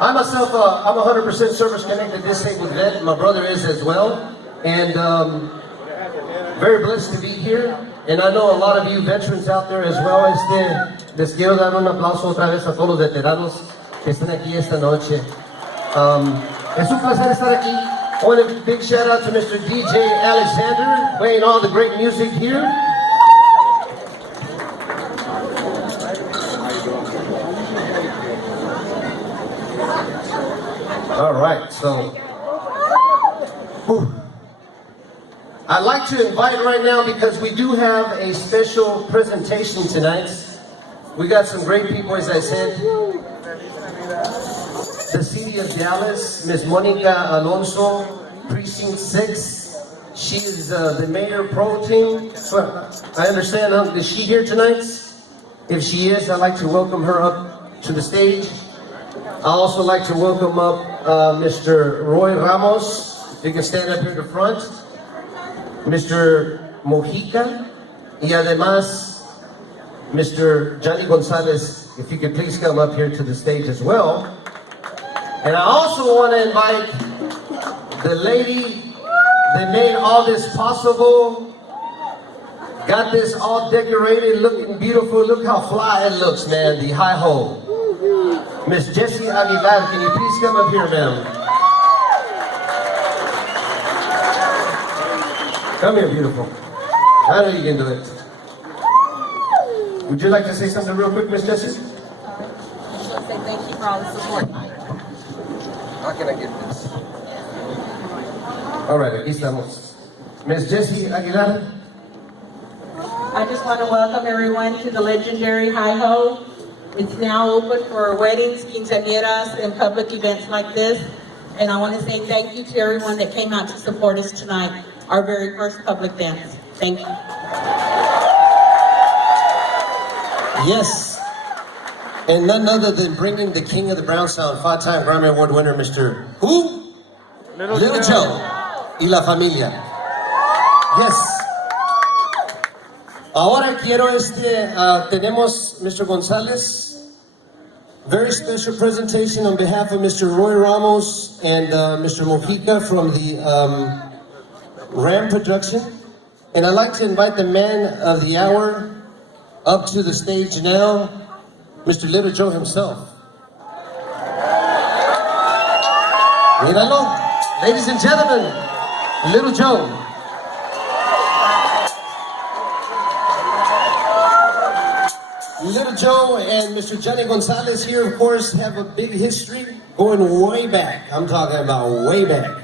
I myself, I'm 100% service-connected disabled vet. My brother is as well. And very blessed to be here. And I know a lot of you veterans out there as well. Les quiero dar un aplauso otra vez a todos los veteranos que están aquí esta noche. Es un placer estar aquí. I want a big shout out to Mr. DJ Alexander, playing all the great music here. All right, so I'd like to invite right now, because we do have a special presentation tonight. We got some great people, as I said. The city of Dallas, Ms. Monica Alonso, Precinct 6. She is the mayor pro tem. I understand, is she here tonight? If she is, I'd like to welcome her up to the stage. I'd also like to welcome up Mr. Roy Ramos. If you can stand up here to the front. Mr. Mojica. Y además, Mr. Johnny Gonzales, if you could please come up here to the stage as well. And I also want to invite the lady that made all this possible, got this all decorated, looking beautiful. Look how fly it looks, man, the Hi-Ho. Miss Jessie Aguilar, can you please come up here, ma'am? Come here, beautiful. I know you can do it. Would you like to say something real quick, Miss Jessie? I just want to say thank you for all the support. How can I get this? All right, aquí estamos. Miss Jessie Aguilar. I just want to welcome everyone to the legendary Hi-Ho. It's now open for weddings, quinceaneras, and public events like this. And I want to say thank you to everyone that came out to support us tonight, our very first public dance. Thank you. Yes. And none other than bringing the king of the brown sound, 5-time Grammy Award winner, Mr. Who? Little Joe. Y la familia. Yes. Ahora quiero tenemos Mr. Gonzales. Very special presentation on behalf of Mr. Roy Ramos and Mr. Mojica from the Ram production. And I'd like to invite the man of the hour up to the stage now, Mr. Little Joe himself. Míralo. Ladies and gentlemen, Little Joe. Little Joe and Mr. Johnny Gonzales here, of course, have a big history going way back. I'm talking about way back.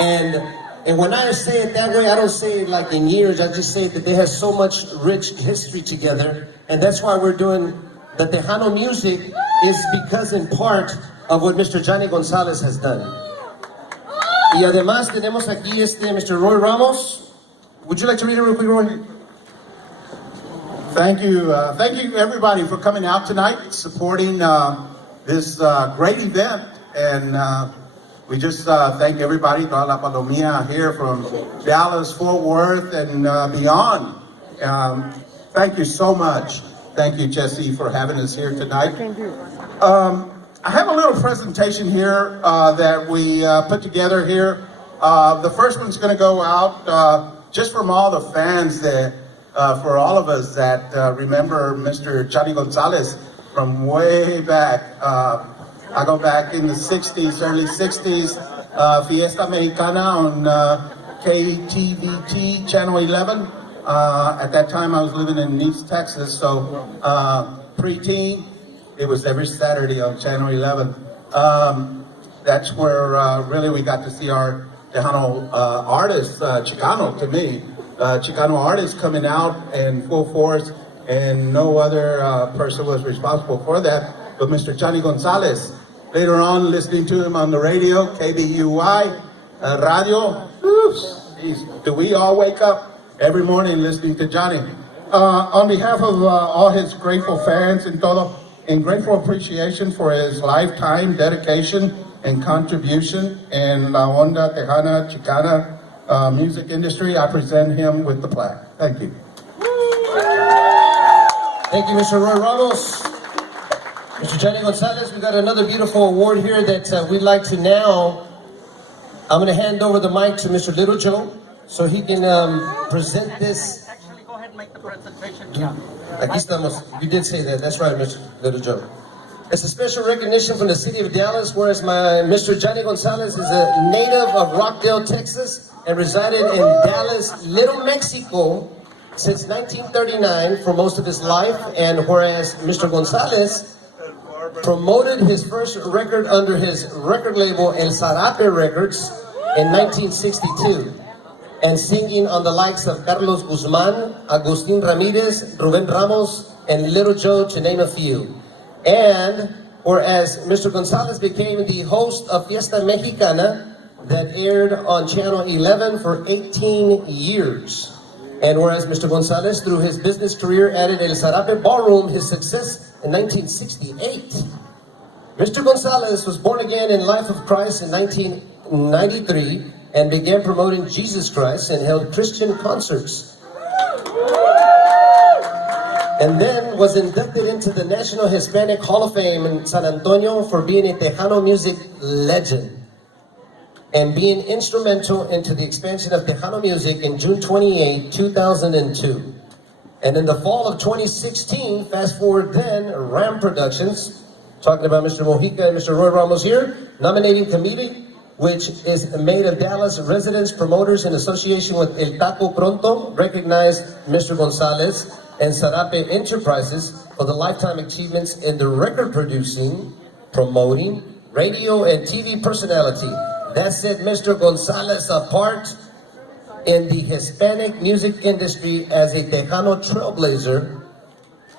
And when I say it that way, I don't say it like in years. I just say that they have so much rich history together. And that's why we're doing the Tejano music, is because in part of what Mr. Johnny Gonzales has done. Y además tenemos aquí Mr. Roy Ramos. Would you like to read it real quick, Roy? Thank you everybody for coming out tonight, supporting this great event. And we just thank everybody, toda la palomía here from Dallas, Fort Worth, and beyond. Thank you so much. Thank you, Jessie, for having us here tonight. I have a little presentation here that we put together here. The first one's going to go out just from all the fans that, for all of us that remember Mr. Johnny Gonzales from way back. I go back in the 60s, early 60s, Fiesta Mexicana on KTVT, Channel 11. At that time, I was living in East Texas, so preteen, it was every Saturday on Channel 11. That's where really we got to see our Tejano artists, Chicano to me, Chicano artists coming out in full force, and no other person was responsible for that but Mr. Johnny Gonzales. Later on, listening to him on the radio, KBUY, radio, do we all wake up every morning listening to Johnny. On behalf of all his grateful fans and todo, in grateful appreciation for his lifetime dedication and contribution in La Onda Tejana Chicana music industry, I present him with the plaque. Thank you. Thank you, Mr. Roy Ramos. Mr. Johnny Gonzales, we got another beautiful award here that we'd like to now. I'm going to hand over the mic to Mr. Little Joe so he can present this. Actually, go ahead and make the presentation. Aquí estamos. You did say that. That's right, Mr. Little Joe. It's a special recognition from the city of Dallas, whereas Mr. Johnny Gonzales is a native of Rockdale, Texas, and resided in Dallas, Little Mexico, since 1939 for most of his life. And whereas Mr. Gonzales promoted his first record under his record label El Zarape Records in 1962, and singing on the likes of Carlos Guzman, Agustin Ramirez, Ruben Ramos, and Little Joe, to name a few. And whereas Mr. Gonzales became the host of Fiesta Mexicana that aired on Channel 11 for 18 years. And whereas Mr. Gonzales, through his business career, added El Zarape Ballroom his success in 1968. Mr. Gonzales was born again in Life of Christ in 1993 and began promoting Jesus Christ and held Christian concerts. And then was inducted into the National Hispanic Hall of Fame in San Antonio for being a Tejano music legend and being instrumental into the expansion of Tejano music in June 28, 2002. And in the fall of 2016, fast forward then, Ram Productions, talking about Mr. Mojica and Mr. Roy Ramos here, nominating committee, which is made of Dallas residents, promoters in association with El Taco Pronto, recognized Mr. Gonzales and Zarape Enterprises for the lifetime achievements in the record producing, promoting, radio and TV personality. That set Mr. Gonzales apart in the Hispanic music industry as a Tejano trailblazer,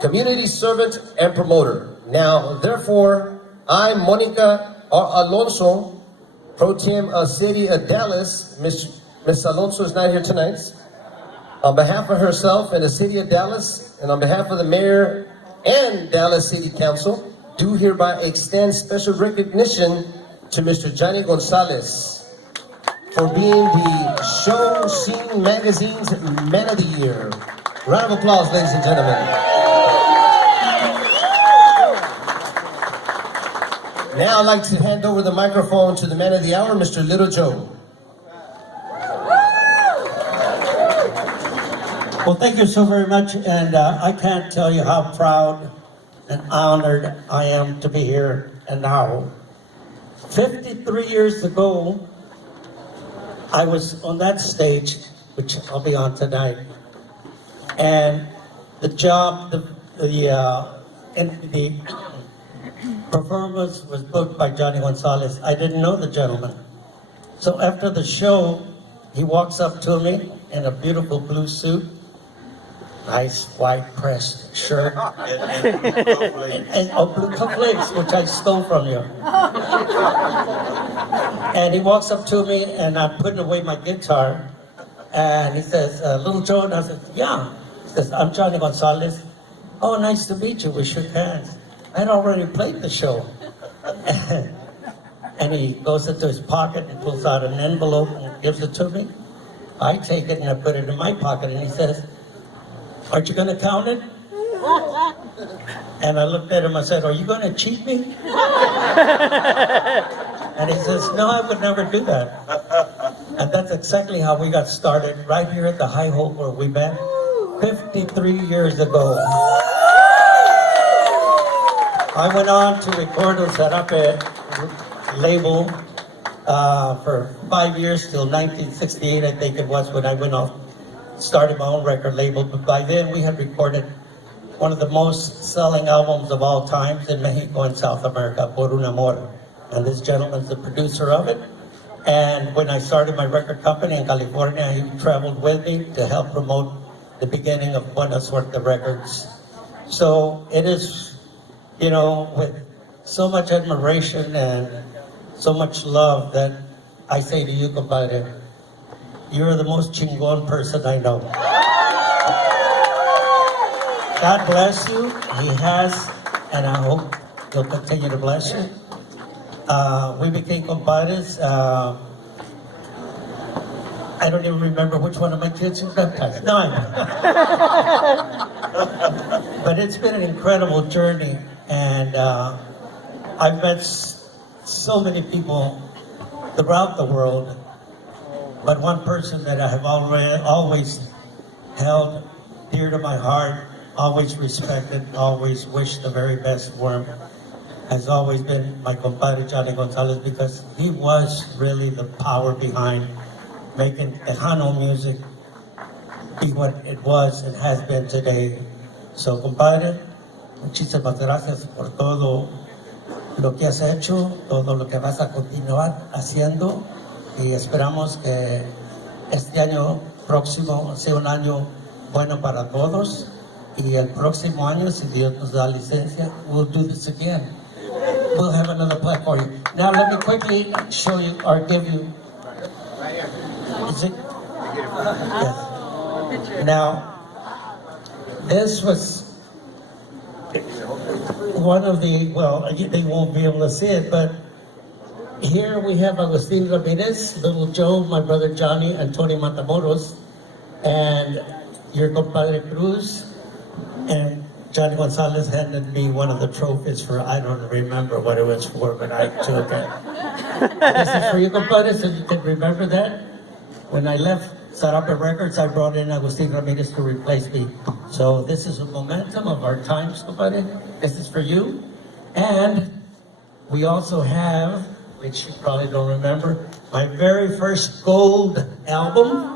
community servant, and promoter. Now, therefore, I, Monica Alonso, Pro Tem of City of Dallas, Miss Alonso is not here tonight, on behalf of herself and the City of Dallas, and on behalf of the Mayor and Dallas City Council, do hereby extend special recognition to Mr. Johnny Gonzales for being the Show Scene Magazine's Man of the Year. Round of applause, ladies and gentlemen. Now I'd like to hand over the microphone to the Man of the Hour, Mr. Little Joe. Well, thank you so very much, and I can't tell you how proud and honored I am to be here and now. 53 years ago, I was on that stage, which I'll be on tonight, and the performance was booked by Johnny Gonzales. I didn't know the gentleman. So after the show, he walks up to me in a beautiful blue suit, nice white pressed shirt, and blue cufflinks, which I stole from you. And he walks up to me, and I'm putting away my guitar, and he says, Little Joe, and I said, yeah. He says, I'm Johnny Gonzales. Oh, nice to meet you. We shook hands. I'd already played the show. And he goes into his pocket and pulls out an envelope and gives it to me. I take it and I put it in my pocket, and he says, aren't you going to count it? And I looked at him, I said, are you going to cheat me? And he says, no, I would never do that. And that's exactly how we got started, right here at the Hi-Ho where we met 53 years ago. I went on to record a Zarape label for 5 years till 1968, I think it was, when I went off, started my own record label. But by then we had recorded one of the most selling albums of all times in Mexico and South America, Por un Amor. And this gentleman's the producer of it. And when I started my record company in California, he traveled with me to help promote the beginning of Buena Suerte Records. So it is, you know, with so much admiration and so much love that I say to you, compadre, you're the most chingon person I know. God bless you. He has, and I hope he'll continue to bless you. We became compadres. I don't even remember which one of my kids was baptized. No, I know. But it's been an incredible journey. And I've met so many people throughout the world, but one person that I have always held dear to my heart, always respected, always wished the very best for him, has always been my compadre Johnny Gonzales, because he was really the power behind making Tejano music be what it was and has been today. So, compadre, muchísimas gracias por todo lo que has hecho, todo lo que vas a continuar haciendo, y esperamos que este año próximo sea un año bueno para todos, y el próximo año, si Dios nos da licencia, we'll do this again. We'll have another play for you. Now let me quickly show you or give you. Is it? Yes. Now, this was one of the, well, they won't be able to see it, but here we have Agustin Ramirez, Little Joe, my brother Johnny, and Tony Matamoros, and your compadre Cruz, and Johnny Gonzales handed me one of the trophies for, I don't remember what it was for, but I took it. This is for you, compadre, so you can remember that. When I left Zarape Records, I brought in Agustin Ramirez to replace me. So this is a momentum of our times, compadre. This is for you. And we also have, which you probably don't remember, my very first gold album,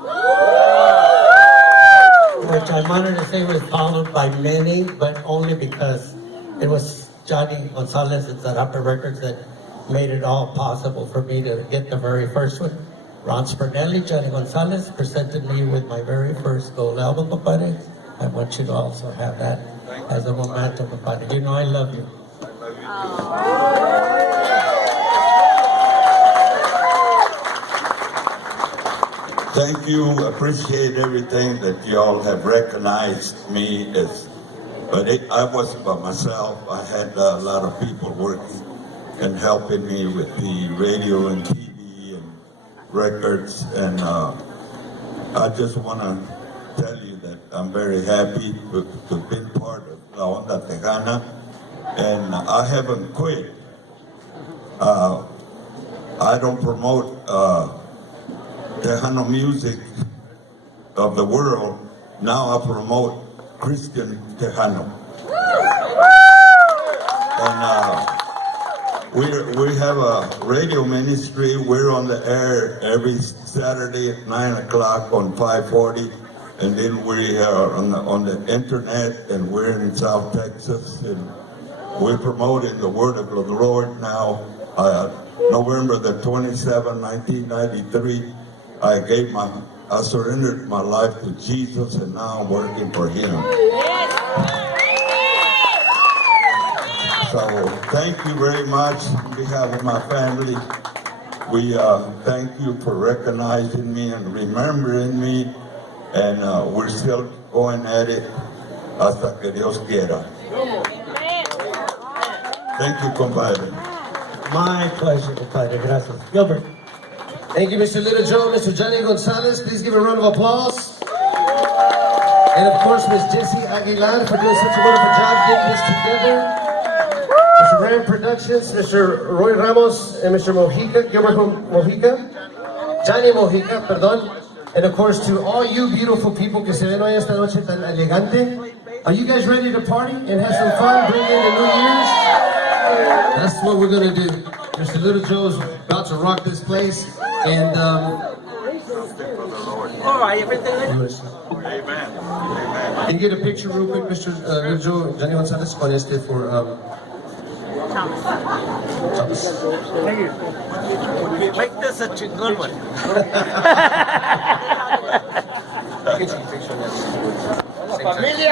which I'm honored to say was followed by many, but only because it was Johnny Gonzales and Zarape Records that made it all possible for me to get the very first one. Ron Spernelli, Johnny Gonzales presented me with my very first gold album, compadre. I want you to also have that as a momentum, compadre. You know I love you. Thank you. Appreciate everything that y'all have recognized me as. But I wasn't by myself. I had a lot of people working and helping me with the radio and TV and records. And I just want to tell you that I'm very happy to have been part of La Onda Tejana. And I haven't quit. I don't promote Tejano music of the world. Now I promote Christian Tejano. And we have a radio ministry. We're on the air every Saturday at 9 o'clock on 540. And then we are on the internet, and we're in South Texas. And we're promoting the word of the Lord now. November the 27th, 1993. I surrendered my life to Jesus, and now I'm working for Him. So thank you very much on behalf of my family. We thank you for recognizing me and remembering me, and we're still going at it hasta que Dios quiera. Thank you, compadre. My pleasure, compadre. Gracias. Gilbert. Thank you, Mr. Little Joe, Mr. Johnny Gonzales. Please give a round of applause. And of course, Miss Jessie Aguilar for doing such a wonderful job getting this together. Mr. Rand Productions, Mr. Roy Ramos, and Mr. Mojica, Gilbert Mojica, Johnny Mojica, perdón. And of course, to all you beautiful people que se ven hoy esta noche tan elegante. Are you guys ready to party and have some fun, bring in the New Year's? That's what we're gonna do. Mr. Little Joe's about to rock this place, and All right, everything. Amen. Amen. can you get a picture real quick, Mr. Little Joe, Johnny Gonzales, con este for Thomas. Thank you. Make this a good one. You can take a picture of this. Familia!